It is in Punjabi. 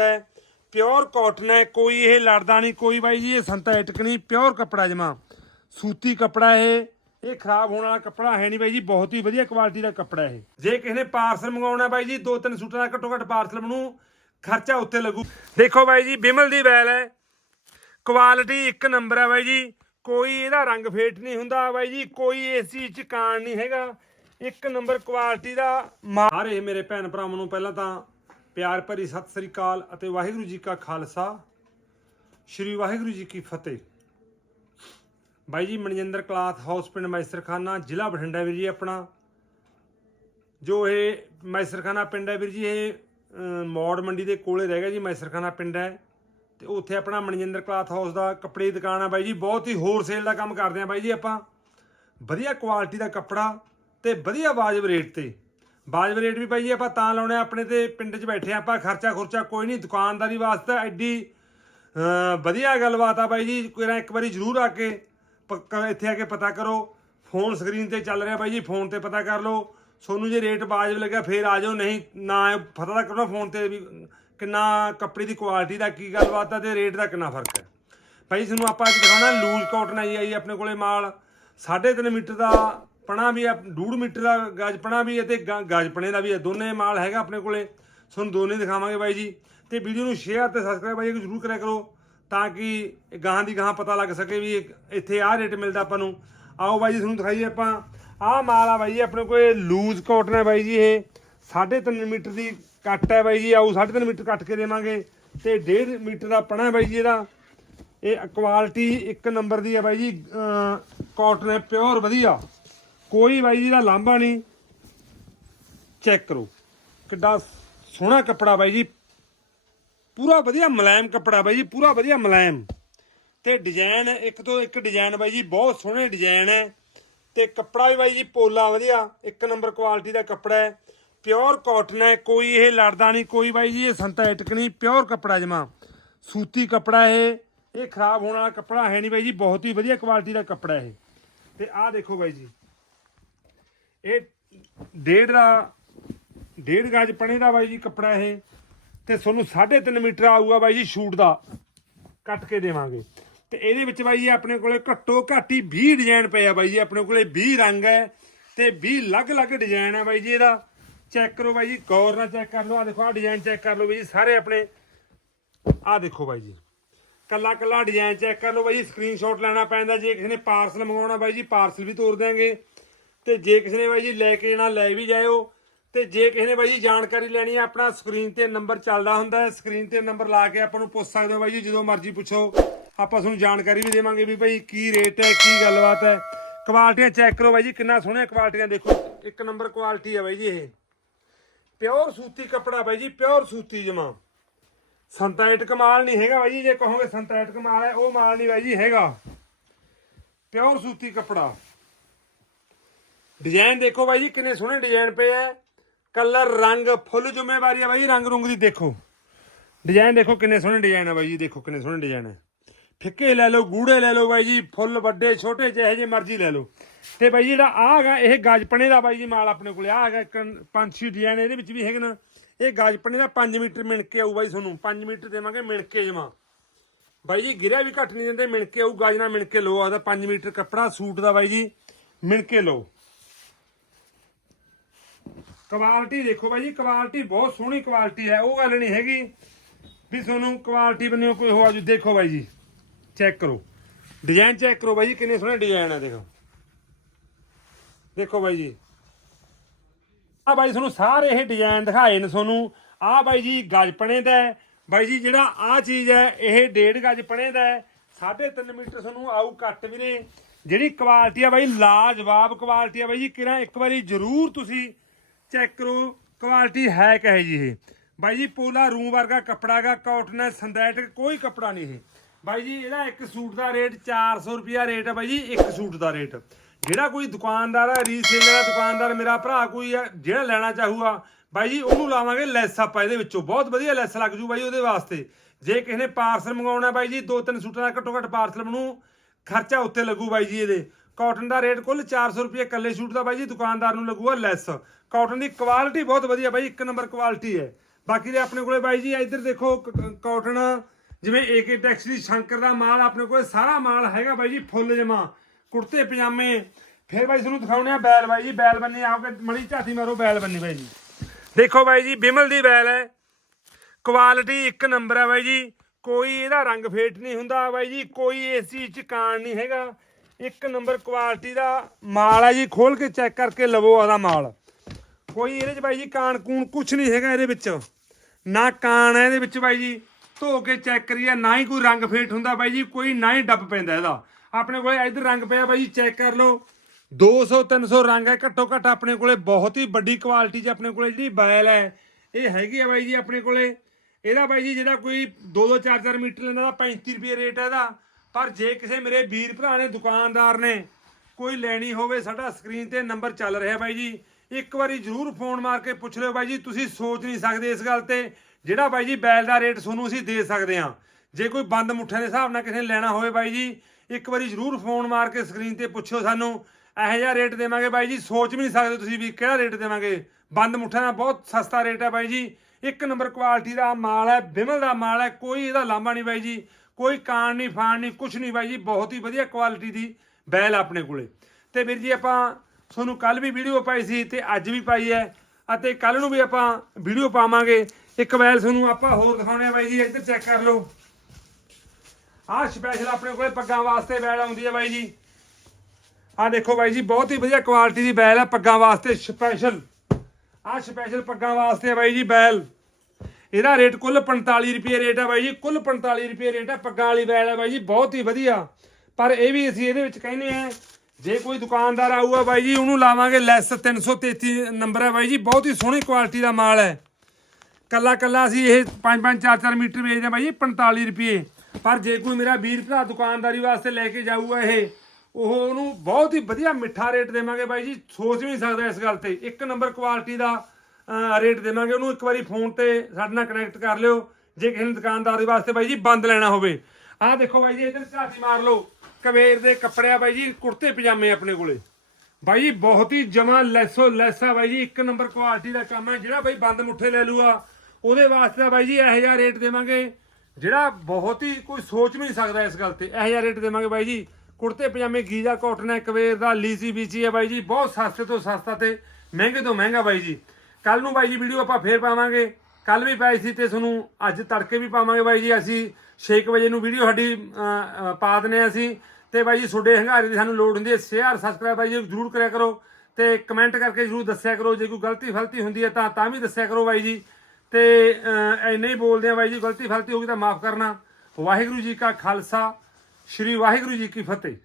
ਹੈ। ਪਿਓਰ ਕਾਟਨ ਹੈ, ਕੋਈ ਇਹ ਲੜਦਾ ਨਹੀਂ, ਕੋਈ ਬਾਈ ਜੀ, ਇਹ ਸਿੰਥੈਟਿਕ ਨਹੀਂ, ਪਿਓਰ ਕੱਪੜਾ ਜਮਾ। ਸੂਤੀ ਕੱਪੜਾ ਇਹ ਇਹ ਖਰਾਬ ਹੋਣ ਵਾਲਾ ਕੱਪੜਾ ਹੈ ਨਹੀਂ ਬਾਈ ਜੀ, ਬਹੁਤ ਹੀ ਵਧੀਆ ਕੁਆਲਿਟੀ ਦਾ ਕੱਪੜਾ ਇਹ। ਜੇ ਕਿਸੇ ਨੇ ਪਾਰਸਲ ਮੰਗਾਉਣਾ ਬਾਈ ਜੀ, ਦੋ ਤਿੰਨ ਸੂਟਾਂ ਦਾ ਘੱਟੋ ਘੱਟ ਪਾਰਸਲ ਬਣੂ, ਖਰਚਾ ਉੱਤੇ ਲੱਗੂ। ਦੇਖੋ ਬਾਈ ਜੀ, ਬਿਮਲ ਦੀ ਵੈਲ ਹੈ। ਕੁਆਲਿਟੀ ਇੱਕ ਨੰਬਰ ਹੈ ਬਾਈ ਜੀ, ਕੋਈ ਇਹਦਾ ਰੰਗ ਫੇਟ ਨਹੀਂ ਹੁੰਦਾ ਬਾਈ ਜੀ, ਕੋਈ ਇਸ ਚੀਜ਼ ਚ ਕਾਣ ਨਹੀਂ ਹੈਗਾ। ਇੱਕ ਨੰਬਰ ਕੁਆਲਿਟੀ ਦਾ ਮਾਲ ਸਾਰੇ ਮੇਰੇ ਭੈਣ ਭਰਾਵਾਂ ਨੂੰ ਪਹਿਲਾਂ ਤਾਂ ਪਿਆਰ ਭਰੀ ਸਤਿ ਸ੍ਰੀ ਅਕਾਲ ਅਤੇ ਵਾਹਿਗੁਰੂ ਜੀ ਕਾ ਖਾਲਸਾ। ਸ੍ਰੀ ਵਾਹਿਗੁਰੂ ਜੀ ਕੀ ਫਤਿਹ। ਬਾਈ ਜੀ, ਮਨਜਿੰਦਰ ਕਲਾਥ ਹਾਊਸ ਪਿੰਡ ਮੈਸਰਖਾਨਾ, ਜ਼ਿਲ੍ਹਾ ਬਠਿੰਡਾ ਵੀਰ ਜੀ ਆਪਣਾ। ਜੋ ਇਹ ਮੈਸਰਖਾਨਾ ਪਿੰਡ ਹੈ ਵੀਰ ਜੀ, ਇਹ ਮੌੜ ਮੰਡੀ ਦੇ ਕੋਲੇ ਰਹਿ ਗਿਆ ਜੀ ਮੈਸਰਖਾਨਾ ਪਿੰਡ ਹੈ। ਤੇ ਉੱਥੇ ਆਪਣਾ ਮਨਜਿੰਦਰ ਕਲਾਥ ਹਾਊਸ ਦਾ ਕੱਪੜੇ ਦੀ ਦੁਕਾਨ ਆ ਬਾਈ ਜੀ। ਬਹੁਤ ਹੀ ਹੋਲਸੇਲ ਦਾ ਕੰਮ ਕਰਦੇ ਆ ਬਾਈ ਜੀ ਆਪਾਂ। ਵਧੀਆ ਕੁਆਲਿਟੀ ਦਾ ਕੱਪੜਾ ਤੇ ਵਧੀਆ ਵਾਜਬ ਰੇਟ ਤੇ। ਬਾਜਬ ਰੇਟ ਵੀ ਬਾਈ ਜੀ ਆਪਾਂ ਤਾਂ ਲਾਉਣੇ ਆ, ਆਪਣੇ ਤੇ ਪਿੰਡ 'ਚ ਬੈਠੇ ਆ ਆਪਾਂ, ਖਰਚਾ ਖੁਰਚਾ ਕੋਈ ਨਹੀਂ, ਦੁਕਾਨਦਾਰੀ ਵਾਸਤੇ ਐਡੀ ਵਧੀਆ ਗੱਲਬਾਤ ਆ ਬਾਈ ਜੀ, ਕੋਈ ਨਾ ਇੱਕ ਵਾਰੀ ਜ਼ਰੂਰ ਆ ਕੇ ਪੱਕਾ ਇੱਥੇ ਆ ਕੇ ਪਤਾ ਕਰੋ। ਫੋਨ ਸਕਰੀਨ ਤੇ ਚੱਲ ਰਿਹਾ ਬਾਈ ਜੀ, ਫੋਨ ਤੇ ਪਤਾ ਕਰ ਲਓ। ਤੁਹਾਨੂੰ ਜੇ ਰੇਟ ਬਾਜਬ ਲੱਗਿਆ, ਫੇਰ ਆ ਜਾਓ, ਨਹੀਂ ਨਾ ਪਤਾ ਤਾਂ ਕਰੋ ਫੋਨ ਤੇ ਵੀ ਕਿੰਨਾ ਕੱਪੜੇ ਦੀ ਕੁਆਲਿਟੀ ਦਾ, ਕੀ ਗੱਲਬਾਤ ਆ ਤੇ ਰੇਟ ਦਾ ਕਿੰਨਾ ਫ਼ਰਕ ਹੈ। ਭਾਈ ਤੁਹਾਨੂੰ ਆਪਾਂ ਅੱਜ ਦਿਖਾਉਣਾ, ਲੂਜ਼ ਕਾਟਨ ਆਈ ਆਈ ਆਪਣੇ ਕੋਲੇ ਮਾਲ। 3.5 ਮੀਟਰ ਦਾ ਪਣਾ ਵੀ ਆ ਡੂੜ ਮੀਟਰ ਦਾ ਗਾਜਪਣਾ ਵੀ ਹੈ ਤੇ ਗਾ- ਗਾਜ ਦਾ ਵੀ ਹੈ ਦੋਨੇ ਮਾਲ ਹੈਗਾ ਆਪਣੇ ਕੋਲੇ। ਤੁਹਾਨੂੰ ਦੋਨੇ ਦਿਖਾਵਾਂਗੇ ਬਾਈ ਜੀ। ਤੇ ਵੀਡੀਓ ਨੂੰ ਸ਼ੇਅਰ ਤੇ ਸਬਸਕ੍ਰਾਈਬ ਬਾਈ ਜੀ ਜ਼ਰੂਰ ਕਰਿਆ ਕਰੋ ਤਾਂ ਕਿ ਗਾਹਾਂ ਦੀ ਗਾਹਾਂ ਪਤਾ ਲੱਗ ਸਕੇ ਵੀ ਇੱਥੇ ਆਹ ਰੇਟ ਮਿਲਦਾ ਆਪਾਂ ਨੂੰ। ਆਓ ਬਾਈ ਜੀ, ਤੁਹਾਨੂੰ ਦਿਖਾਈਏ ਆਪਾਂ। ਆਹ ਮਾਲ ਆ ਬਾਈ ਜੀ, ਆਪਣੇ ਕੋਲੇ ਲੂਜ਼ ਕਾਟਨ ਹੈ ਬਾਈ ਜੀ ਇਹ। 3.5 ਮੀਟਰ ਦੀ ਕੱਟ ਹੈ ਬਾਈ ਜੀ। ਆਊ 3.5 ਮੀਟਰ ਕੱਟ ਕੇ ਦੇਵਾਂਗੇ। ਤੇ 1.5 ਮੀਟਰ ਦਾ ਪਣਾ ਹੈ ਬਾਈ ਜੀ ਇਹਦਾ। ਇਹ ਕੁਆਲਿਟੀ ਇੱਕ ਨੰਬਰ ਦੀ ਹੈ ਬਾਈ ਜੀ। ਕਾਟਨ ਹੈ ਪਿਓਰ ਵਧੀਆ। ਕੋਈ ਬਾਈ ਜੀ ਦਾ ਲਾਂਭਾ ਨਹੀਂ। ਚੈੱਕ ਕਰੋ। ਕਿੱਡਾ ਸੋਹਣਾ ਕੱਪੜਾ ਬਾਈ ਜੀ। ਪੂਰਾ ਵਧੀਆ ਮੁਲਾਇਮ ਕੱਪੜਾ ਬਾਈ ਜੀ, ਪੂਰਾ ਵਧੀਆ ਮੁਲਾਇਮ ਤੇ ਡਿਜ਼ਾਈਨ, ਇੱਕ ਤੋਂ ਇੱਕ ਡਿਜ਼ਾਈਨ ਬਾਈ ਜੀ, ਬਹੁਤ ਸੋਹਣੇ ਡਿਜ਼ਾਈਨ ਹੈ। ਤੇ ਕੱਪੜਾ ਵੀ ਬਾਈ ਜੀ ਪੋਲਾ ਵਧੀਆ, ਇੱਕ ਨੰਬਰ ਕੁਆਲਿਟੀ ਦਾ ਕੱਪੜਾ ਹੈ। ਪਿਓਰ ਕਾਟਨ ਹੈ, ਕੋਈ ਇਹ ਲੜਦਾ ਨਹੀਂ, ਕੋਈ ਬਾਈ ਜੀ ਇਹ ਸਿੰਥੈਟਿਕ ਨਹੀਂ, ਪਿਓਰ ਕੱਪੜਾ ਜਮਾ। ਸੂਤੀ ਕੱਪੜਾ ਇਹ ਇਹ ਖਰਾਬ ਹੋਣ ਵਾਲਾ ਕੱਪੜਾ ਹੈ ਨਹੀਂ ਬਾਈ ਜੀ, ਬਹੁਤ ਹੀ ਵਧੀਆ ਕੁਆਲਿਟੀ ਦਾ ਕੱਪੜਾ ਇਹ। ਤੇ ਆਹ ਦੇਖੋ ਬਾਈ ਜੀ। ਇਹ ਡੇਢ ਦਾ, ਡੇਢ ਗਜ ਪਣੇ ਦਾ ਬਾਈ ਜੀ ਕੱਪੜਾ ਇਹ। ਤੇ ਤੁਹਾਨੂੰ 3.5 ਮੀਟਰ ਆਊਗਾ ਬਾਈ ਜੀ ਸ਼ੂਟ ਦਾ। ਕੱਟ ਕੇ ਦੇਵਾਂਗੇ। ਤੇ ਇਹਦੇ ਵਿੱਚ ਬਾਈ ਜੀ ਆਪਣੇ ਕੋਲੇ ਘੱਟੋ ਘੱਟ ਹੀ 20 ਡਿਜ਼ਾਈਨ ਪਏ ਆ ਬਾਈ ਜੀ। ਆਪਣੇ ਕੋਲੇ 20 ਰੰਗ ਹੈ ਤੇ 20 ਅਲੱਗ-ਅਲੱਗ ਡਿਜ਼ਾਈਨ ਹੈ ਬਾਈ ਜੀ ਇਹਦਾ। ਚੈੱਕ ਕਰੋ ਬਾਈ ਜੀ, ਗੌਰ ਨਾਲ ਚੈੱਕ ਕਰ ਲਓ। ਆ ਦੇਖੋ ਆ ਡਿਜ਼ਾਈਨ ਚੈੱਕ ਕਰ ਲਓ ਬਾਈ ਜੀ। ਸਾਰੇ ਆਪਣੇ ਆ ਦੇਖੋ ਬਾਈ ਜੀ। ਕੱਲਾ ਕੱਲਾ ਡਿਜ਼ਾਈਨ ਚੈੱਕ ਕਰ ਲਓ ਬਾਈ ਜੀ। ਸਕਰੀਨਸ਼ਾਟ ਲੈਣਾ ਪੈਂਦਾ। ਜੇ ਕਿਸੇ ਨੇ ਪਾਰਸਲ ਮੰਗਵਾਉਣਾ ਬਾਈ ਜੀ ਪਾਰਸਲ ਵੀ ਤੋਰ ਦਿਆਂਗੇ। ਤੇ ਜੇ ਕਿਸੇ ਨੇ ਬਾਈ ਜੀ ਲੈ ਕੇ ਜਾਣਾ, ਲੈ ਵੀ ਜਾਇਓ। ਤੇ ਜੇ ਕਿਸੇ ਨੇ ਬਾਈ ਜੀ ਜਾਣਕਾਰੀ ਲੈਣੀ ਹੈ ਆਪਣਾ ਸਕਰੀਨ ਤੇ ਨੰਬਰ ਚੱਲਦਾ ਹੁੰਦਾ ਹੈ। ਸਕਰੀਨ ਤੇ ਨੰਬਰ ਲਾ ਕੇ ਆਪਾਂ ਨੂੰ ਪੁੱਛ ਸਕਦੇ ਹੋ ਬਾਈ ਜੀ, ਜਦੋਂ ਮਰਜ਼ੀ ਪੁੱਛੋ। ਆਪਾਂ ਤੁਹਾਨੂੰ ਜਾਣਕਾਰੀ ਵੀ ਦੇਵਾਂਗੇ ਵੀ ਭਾਈ ਕੀ ਰੇਟ ਹੈ, ਕੀ ਗੱਲਬਾਤ ਹੈ। ਕੁਆਲਿਟੀਆਂ ਚੈੱਕ ਕਰੋ ਬਾਈ ਜੀ, ਕਿੰਨਾ ਸੋਹਣੀਆਂ ਕੁਆਲਿਟੀਆਂ ਦੇਖੋ, ਇੱਕ ਨੰਬਰ ਕੁਆਲਿਟੀ ਹੈ ਬਾਈ ਜੀ ਇਹ। ਪਿਓਰ ਸੂਤੀ ਕੱਪੜਾ ਬਾਈ ਜੀ ਪਿਓਰ ਸੂਤੀ ਜਮਾ। ਸੰਤੈਟਿਕ ਕਮਾਲ ਨਹੀਂ ਹੈਗਾ ਬਾਈ ਜੀ, ਜੇ ਕਹੋਗੇ ਸੰਤੈਟਿਕ ਮਾਲ ਹੈ, ਉਹ ਮਾਲ ਨਹੀਂ ਬਾਈ ਜੀ ਹੈਗਾ। ਪਿਓਰ ਸੂਤੀ ਕੱਪੜਾ। ਡਿਜ਼ਾਈਨ ਦੇਖੋ ਬਾਈ ਜੀ, ਕਿੰਨੇ ਸੋਹਣੇ ਡਿਜ਼ਾਈਨ ਪਏ ਐ ਕਲਰ, ਰੰਗ, ਫੁੱਲ ਜ਼ਿੰਮੇਵਾਰੀ ਆ ਬਾਈ ਰੰਗ ਰੁੰਗ ਦੀ ਦੇਖੋ। ਡਿਜ਼ਾਈਨ ਦੇਖੋ ਕਿੰਨੇ ਸੋਹਣੇ ਡਿਜ਼ਾਈਨ ਆ ਬਾਈ ਜੀ, ਦੇਖੋ ਕਿੰਨੇ ਸੋਹਣੇ ਡਿਜ਼ਾਈਨ ਹੈ ਫਿੱਕੇ ਲੈ ਲਓ, ਗੂੜੇ ਲੈ ਲਓ ਬਾਈ ਜੀ, ਫੁੱਲ ਵੱਡੇ, ਛੋਟੇ, ਜਿਹੇ ਜੇ ਮਰਜ਼ੀ ਲੈ ਲਓ। ਤੇ ਬਾਈ ਜੀ, ਜਿਹੜਾ ਆਹ ਹੈਗਾ, ਇਹ ਗਾਜਪਣੇ ਦਾ ਬਾਈ ਜੀ ਮਾਲ ਆਪਣੇ ਕੋਲੇ। ਆ ਹੈਗਾ ਇੱਕ ਪੰਜ ਛੇ ਡਿਜ਼ਾਈਨ ਇਹਦੇ ਵਿੱਚ ਵੀ ਹੈਗੇ ਨਾ। ਇਹ ਗਾਜਪਣੇ ਦਾ 5 ਮੀਟਰ ਮਿਣ ਕੇ ਆਊ ਬਾਈ ਤੁਹਾਨੂੰ। 5 ਮੀਟਰ ਦੇਵਾਂਗੇ ਮਿਣ ਕੇ ਜਮਾ। ਬਾਈ ਜੀ, ਗਿਰਿਆ ਵੀ ਘੱਟ ਨਹੀਂ ਦਿੰਦੇ ਮਿਣ ਕੇ ਆਊ ਗਾਜ ਮਿਣ ਕੇ ਲਓ। ਆਦਾ 5 ਮੀਟਰ ਕੱਪੜਾ, ਸੂਟ ਦਾ ਬਾਈ ਜੀ ਮਿਣ ਕੇ ਲਓ। ਕੁਆਲਿਟੀ ਦੇਖੋ ਬਾਈ ਜੀ, ਕੁਆਲਿਟੀ ਬਹੁਤ ਸੋਹਣੀ ਕੁਆਲਿਟੀ ਹੈ, ਉਹ ਗੱਲ ਨਹੀਂ ਹੈਗੀ ਵੀ ਤੁਹਾਨੂੰ ਕੁਆਲਿਟੀ ਬੰਨਿਓ ਕੋਈ ਹੋ ਆਜੂ ਦੇਖੋ ਬਾਈ ਜੀ ਚੈੱਕ ਕਰੋ। ਡਿਜ਼ਾਈਨ ਚੈੱਕ ਕਰੋ ਬਾਈ ਜੀ, ਕਿੰਨੇ ਸੋਹਣੇ ਡਿਜ਼ਾਈਨ ਆ ਦੇਖੋ। ਦੇਖੋ ਬਾਈ ਜੀ ਆ ਬਾਈ ਤੁਹਾਨੂੰ ਸਾਰੇ ਇਹ ਡਿਜ਼ਾਈਨ ਦਿਖਾਏ ਨੇ ਤੁਹਾਨੂੰ। ਆ ਬਾਈ ਜੀ ਗਜਪਣੇ ਦਾ ਬਾਈ ਜੀ, ਜਿਹੜਾ ਆ ਚੀਜ਼ ਹੈ, ਇਹ ਡੇਢ ਗਜਪਣੇ ਦਾ ਹੈ। 3.5 ਮੀਟਰ ਤੁਹਾਨੂੰ ਆਊ ਕੱਟ ਵੀ ਨੇ। ਜਿਹੜੀ ਕੁਆਲਿਟੀ ਆ ਬਾਈ ਲਾਜਵਾਬ ਕੁਆਲਿਟੀ ਆ ਬਾਈ ਜੀ ਕਿਰਾ ਇੱਕ ਵਾਰੀ ਜ਼ਰੂਰ ਤੁਸੀਂ ਚੈੱਕ ਕਰੋ, ਕੁਆਲਿਟੀ ਹੈ ਕਹੇ ਜੀ ਇਹ। ਬਾਈ ਜੀ, ਪੋਲਾ ਰੂਮ ਵਰਗਾ ਕੱਪੜਾ ਗਾ ਕਾਟਨ ਹੈ ਸਿੰਥੈਟਿਕ ਕੋਈ ਕੱਪੜਾ ਨਹੀਂ ਇਹ। ਬਾਈ ਜੀ, ਇਹਦਾ ਇੱਕ ਸੂਟ ਦਾ ਰੇਟ 400 ਰੁਪਿਆ ਰੇਟ ਹੈ ਬਾਈ ਜੀ, ਇੱਕ ਸੂਟ ਦਾ ਰੇਟ। ਜਿਹੜਾ ਕੋਈ ਦੁਕਾਨਦਾਰ ਹੈ ਰੀਸੇਲਰ ਦਾ ਦੁਕਾਨਦਾਰ, ਮੇਰਾ ਭਰਾ ਕੋਈ ਹੈ, ਜਿਹੜਾ ਲੈਣਾ ਚਾਹੂਗਾ, ਬਾਈ ਜੀ, ਉਹਨੂੰ ਲਾਵਾਂਗੇ ਲੈਸ ਆਪਾਂ ਇਹਦੇ ਵਿੱਚੋਂ। ਬਹੁਤ ਵਧੀਆ ਲੈਸ ਲੱਗ ਜੂ ਬਾਈ ਉਹਦੇ ਵਾਸਤੇ। ਜੇ ਕਿਸੇ ਨੇ ਪਾਰਸਲ ਮੰਗਵਾਉਣਾ ਬਾਈ ਜੀ, ਦੋ ਤਿੰਨ ਸੂਟਾਂ ਦਾ ਘੱਟੋ ਘੱਟ ਪਾਰਸਲ ਬਣੂ, ਖਰਚਾ ਉੱਤੇ ਲੱਗੂ ਬਾਈ ਜੀ ਇਹਦੇ। ਕਾਟਨ ਦਾ ਰੇਟ ਕੁੱਲ 400 ਰੁਪਏ ਇਕੱਲੇ ਸੂਟ ਦਾ ਬਾਈ ਜੀ, ਦੁਕਾਨਦਾਰ ਨੂੰ ਲੱਗੂਗਾ ਲੈਸ ਕਾਟਨ ਦੀ ਕੁਆਲਿਟੀ ਬਹੁਤ ਵਧੀਆ ਬਾਈ, ਇੱਕ ਨੰਬਰ ਕੁਆਲਿਟੀ ਹੈ। ਬਾਕੀ ਦੇ ਆਪਣੇ ਕੋਲੇ ਬਾਈ ਜੀ ਇੱਧਰ ਦੇਖੋ ਕਾਟਨ ਜਿਵੇਂ ਏਕੇ ਟੈਕਸ ਦੀ ਸ਼ੰਕਰ ਦਾ ਮਾਲ ਆਪਣੇ ਕੋਲੇ ਸਾਰਾ ਮਾਲ ਹੈਗਾ ਬਾਈ ਜੀ, ਫੁੱਲ ਜਮਾ। ਕੁੜਤੇ, ਪਜਾਮੇ। ਫਿਰ ਬਾਈ ਤੁਹਾਨੂੰ ਦਿਖਾਉਣੇ ਆ ਬੈਲ ਬਾਈ ਜੀ, ਬੈਲ ਬੰਨੀ ਆਓ ਕੇ, ਮੜੀ ਝਾਤੀ ਮਾਰੋ, ਬੈਲ ਬੰਨੀ ਬਾਈ ਜੀ। ਦੇਖੋ ਬਾਈ ਜੀ, ਬਿਮਲ ਦੀ ਬੈਲ ਹੈ। ਕੁਆਲਿਟੀ ਇੱਕ ਨੰਬਰ ਹੈ ਬਾਈ ਜੀ। ਕੋਈ ਇਹਦਾ ਰੰਗ ਫੇਟ ਨਹੀਂ ਹੁੰਦਾ ਬਾਈ ਜੀ, ਕੋਈ ਇਸ ਚੀਜ਼ ਚ ਕਾਣ ਨਹੀਂ ਹੈਗਾ। ਇੱਕ ਨੰਬਰ ਕੁਆਲਿਟੀ ਦਾ ਮਾਲ ਹੈ ਜੀ ਖੋਲ ਕੇ ਚੈੱਕ ਕਰਕੇ ਲਵੋ ਆਦਾ ਮਾਲ। ਕੋਈ ਇਹਦੇ ਚ ਬਾਈ ਜੀ ਕਾਣ ਕੂਣ ਕੁਝ ਨਹੀਂ ਹੈਗਾ ਇਹਦੇ ਵਿੱਚ। ਨਾ ਕਾਣ ਹੈ ਇਹਦੇ ਵਿੱਚ ਬਾਈ ਜੀ। ਧੋ ਕੇ ਚੈੱਕ ਕਰੀਏ, ਨਾ ਹੀ ਕੋਈ ਰੰਗ ਫੇਟ ਹੁੰਦਾ ਬਾਈ ਜੀ, ਕੋਈ ਨਾ ਹੀ ਡੱਬ ਪੈਂਦਾ ਇਹਦਾ। ਆਪਣੇ ਕੋਲੇ ਇਧਰ ਰੰਗ ਪਿਆ ਬਾਈ ਜੀ, ਚੈੱਕ ਕਰ ਲਓ। 200 300 ਰੰਗ ਹੈ, ਘੱਟੋ ਘੱਟ ਆਪਣੇ ਕੋਲੇ ਬਹੁਤ ਹੀ ਵੱਡੀ ਕੁਆਲਿਟੀ 'ਚ ਆਪਣੇ ਕੋਲੇ ਜਿਹੜੀ ਬੈਲ ਹੈ, ਇਹ ਹੈਗੀ ਆ ਬਾਈ ਜੀ ਆਪਣੇ ਕੋਲੇ। ਇਹਦਾ ਬਾਈ ਜੀ ਜਿਹੜਾ ਕੋਈ 2-2 4-4 ਮੀਟਰ ਲੈਂਦਾ ਦਾ 35 ਰੁਪਏ ਰੇਟ ਹੈ ਇਹਦਾ। ਪਰ ਜੇ ਕਿਸੇ ਮੇਰੇ ਵੀਰ ਭਰਾ ਨੇ, ਦੁਕਾਨਦਾਰ ਨੇ ਕੋਈ ਲੈਣੀ ਹੋਵੇ, ਸਾਡਾ ਸਕਰੀਨ ਤੇ ਨੰਬਰ ਚੱਲ ਰਿਹਾ ਬਾਈ ਜੀ। ਇੱਕ ਵਾਰੀ ਜਰੂਰ ਫੋਨ ਮਾਰ ਕੇ ਪੁੱਛ ਲਿਓ ਬਾਈ ਜੀ, ਤੁਸੀਂ ਸੋਚ ਨਹੀਂ ਸਕਦੇ ਇਸ ਗੱਲ ਤੇ। ਜਿਹੜਾ ਬਾਈ ਜੀ ਬੈਲ ਦਾ ਰੇਟ ਤੁਹਾਨੂੰ ਅਸੀਂ ਦੇ ਸਕਦੇ ਹਾਂ। ਜੇ ਕੋਈ ਬੰਦ ਮੁੱਠਿਆਂ ਦੇ ਹਿਸਾਬ ਨਾਲ ਕਿਸੇ ਨੇ ਲੈਣਾ ਹੋਵੇ ਬਾਈ ਜੀ, ਇੱਕ ਵਾਰੀ ਜਰੂਰ ਫੋਨ ਮਾਰ ਕੇ ਸਕਰੀਨ ਤੇ ਪੁੱਛਿਓ ਸਾਨੂੰ। ਇਹੋ ਜਿਹਾ ਰੇਟ ਦੇਵਾਂਗੇ ਬਾਈ ਜੀ, ਸੋਚ ਵੀ ਨਹੀਂ ਸਕਦੇ ਤੁਸੀਂ ਵੀ ਕਿਹੜਾ ਰੇਟ ਦੇਵਾਂਗੇ। ਬੰਦ ਮੁੱਠਿਆਂ ਦਾ ਬਹੁਤ ਸਸਤਾ ਰੇਟ ਹੈ ਬਾਈ ਜੀ। ਇੱਕ ਨੰਬਰ ਕੁਆਲਿਟੀ ਦਾ ਮਾਲ ਹੈ, ਬਿਮਲ ਦਾ ਮਾਲ ਹੈ, ਕੋਈ ਇਹਦਾ ਲਾਂਭਾ ਨਹੀਂ ਬਾਈ ਜੀ। ਕੋਈ ਕਾਣ ਨਹੀਂ, ਫਾਣ ਨਹੀਂ, ਕੁਛ ਨਹੀਂ ਬਾਈ ਜੀ, ਬਹੁਤ ਹੀ ਵਧੀਆ ਕੁਆਲਿਟੀ ਦੀ ਬੈਲ ਆਪਣੇ ਕੋਲੇ। ਤੇ ਵੀਰ ਜੀ ਆਪਾਂ ਤੁਹਾਨੂੰ ਕੱਲ ਵੀ ਵੀਡੀਓ ਪਾਈ ਸੀ ਤੇ ਅੱਜ ਵੀ ਪਾਈ ਹੈ ਅਤੇ ਕੱਲ ਨੂੰ ਵੀ ਆਪਾਂ ਵੀਡੀਓ ਪਾਵਾਂਗੇ। ਇੱਕ ਬੈਲ ਤੁਹਾਨੂੰ ਆਪਾਂ ਹੋਰ ਦਿਖਾਉਣੇ ਆ ਬਾਈ ਜੀ, ਇੱਧਰ ਚੈੱਕ ਕਰ ਲਓ। ਆਹ ਸਪੈਸ਼ਲ ਆਪਣੇ ਕੋਲੇ ਪੱਗਾਂ ਵਾਸਤੇ ਬੈਲ ਆਉਂਦੀ ਹੈ ਬਾਈ ਜੀ। ਆਹ ਦੇਖੋ ਬਾਈ ਜੀ, ਬਹੁਤ ਹੀ ਵਧੀਆ ਕੁਆਲਿਟੀ ਦੀ ਬੈਲ ਹੈ ਪੱਗਾਂ ਵਾਸਤੇ ਸਪੈਸ਼ਲ ਆਹ ਸਪੈਸ਼ਲ ਪੱਗਾਂ ਵਾਸਤੇ ਹੈ ਬਾਈ ਜੀ ਬੈਲ। ਇਹਦਾ ਰੇਟ ਕੁੱਲ 45 ਰੁਪਏ ਰੇਟ ਹੈ ਬਾਈ ਜੀ, ਕੁੱਲ 45 ਰੁਪਏ ਰੇਟ ਹੈ ਪੱਗਾਂ ਵਾਲੀ ਬੈਲ ਹੈ ਬਾਈ ਜੀ, ਬਹੁਤ ਹੀ ਵਧੀਆ। ਪਰ ਇਹ ਵੀ ਅਸੀਂ ਇਹਦੇ ਵਿੱਚ ਕਹਿੰਦੇ ਆ, ਜੇ ਕੋਈ ਦੁਕਾਨਦਾਰ ਆਊਗਾ ਬਾਈ ਜੀ, ਉਹਨੂੰ ਲਾਵਾਂਗੇ ਲੈਸ 333 ਨੰਬਰ ਹੈ ਬਾਈ ਜੀ, ਬਹੁਤ ਹੀ ਸੋਹਣੀ ਕੁਆਲਿਟੀ ਦਾ ਮਾਲ ਹੈ। ਕੱਲਾ ਕੱਲਾ ਅਸੀਂ ਇਹ 5-5 4-4 ਮੀਟਰ ਵੇਚਦੇ ਹਾਂ ਬਾਈ ਜੀ 45 ਰੁਪਏ। ਪਰ ਜੇ ਕੋਈ ਮੇਰਾ ਵੀਰ ਭਰਾ ਦੁਕਾਨਦਾਰੀ ਵਾਸਤੇ ਲੈ ਕੇ ਜਾਊਗਾ ਇਹ, ਉਹ ਉਹਨੂੰ ਬਹੁਤ ਹੀ ਵਧੀਆ ਮਿੱਠਾ ਰੇਟ ਦੇਵਾਂਗੇ ਬਾਈ ਜੀ, ਸੋਚ ਵੀ ਨਹੀਂ ਸਕਦਾ ਇਸ ਗੱਲ ਤੇ। ਇੱਕ ਨੰਬਰ ਕੁਆਲਿਟੀ ਦਾ ਰੇਟ ਦੇਵਾਂਗੇ ਉਹਨੂੰ, ਇੱਕ ਵਾਰੀ ਫੋਨ ਤੇ ਸਾਡੇ ਨਾਲ ਕਨੈਕਟ ਕਰ ਲਿਓ, ਜੇ ਕਿਸੇ ਨੇ ਦੁਕਾਨਦਾਰੀ ਵਾਸਤੇ ਬਾਈ ਜੀ ਬੰਦ ਲੈਣਾ ਹੋਵੇ। ਆਹ ਦੇਖੋ ਬਾਈ ਜੀ, ਇੱਧਰ ਝਾਤੀ ਮਾਰ ਲਓ ਕਵੇਰ ਦੇ ਕੱਪੜੇ ਆ ਬਾਈ ਜੀ, ਕੁੜਤੇ ਪਜਾਮੇ ਆਪਣੇ ਕੋਲੇ। ਬਾਈ ਜੀ, ਬਹੁਤ ਹੀ ਜਮਾ ਲੈਸੋ ਲੈਸਾ ਬਾਈ ਜੀ, ਇੱਕ ਨੰਬਰ ਕੁਆਲਿਟੀ ਦਾ ਕੰਮ ਹੈ, ਜਿਹੜਾ ਬਾਈ ਬੰਦ ਮੁੱਠੇ ਲੈ ਲੂਗਾ ਉਹਦੇ ਵਾਸਤੇ ਤਾਂ ਬਾਈ ਜੀ ਇਹੋ ਜਿਹਾ ਰੇਟ ਦੇਵਾਂਗੇ, ਜਿਹੜਾ ਬਹੁਤ ਹੀ ਕੋਈ ਸੋਚ ਵੀ ਨਹੀਂ ਸਕਦਾ ਇਸ ਗੱਲ ਤੇ। ਇਹੋ ਜਿਹਾ ਰੇਟ ਦੇਵਾਂਗੇ ਬਾਈ ਜੀ, ਕੁੜਤੇ ਪਜਾਮੇ, ਗੀਜਾ ਕਾਟਨ ਹੈ ਕਵੇਰ ਦਾ, ਲੀਸੀ ਬੀਚੀ ਹੈ ਬਾਈ ਜੀ, ਬਹੁਤ ਸਸਤੇ ਤੋਂ ਸਸਤਾ ਤੇ ਮਹਿੰਗੇ ਤੋਂ ਮਹਿੰਗਾ ਬਾਈ ਜੀ। ਕੱਲ ਨੂੰ ਬਾਈ ਜੀ ਵੀਡੀਓ ਆਪਾਂ ਫੇਰ ਪਾਵਾਂਗੇ। ਕੱਲ ਵੀ ਪਾਈ ਸੀ ਤੇ ਤੁਹਾਨੂੰ ਅੱਜ ਤੜਕੇ ਵੀ ਪਾਵਾਂਗੇ ਬਾਈ ਜੀ। ਅਸੀਂ 6 ਵਜੇ ਨੂੰ ਵੀਡੀਓ ਸਾਡੀ ਅਹ, ਅਹ, ਪਾ ਦਨੇ ਅਸੀਂ। ਤੇ ਬਾਈ ਜੀ ਤੁਹਾਡੇ ਹੰਗਾਰੇ ਦੀ ਸਾਨੂੰ ਲੋੜ ਹੁੰਦੀ ਹੈ। ਸ਼ੇਅਰ ਸਬਸਕ੍ਰਾਈਬ ਬਾਈ ਜੀ ਜਰੂਰ ਕਰਿਆ ਕਰੋ। ਤੇ ਕਮੈਂਟ ਕਰਕੇ ਜਰੂਰ ਦੱਸਿਆ ਕਰੋ। ਜੇ ਕੋਈ ਗਲਤੀ ਫਲਤੀ ਹੁੰਦੀ ਹੈ ਤਾਂ ਤਾਂ ਵੀ ਦੱਸਿਆ ਕਰੋ ਬਾਈ ਜੀ। ਤੇ ਅਹ, ਹੀ ਬੋਲਦੇ ਆ ਬਾਈ ਜੀ ਗਲਤੀ ਫਲਤੀ ਹੋ ਗਈ ਤਾਂ ਮਾਫ ਕਰਨਾ। ਵਾਹਿਗੁਰੂ ਜੀ ਕਾ ਖਾਲਸਾ ਸ੍ਰੀ ਵਾਹਿਗੁਰੂ ਜੀ ਕੀ ਫਤਿਹ।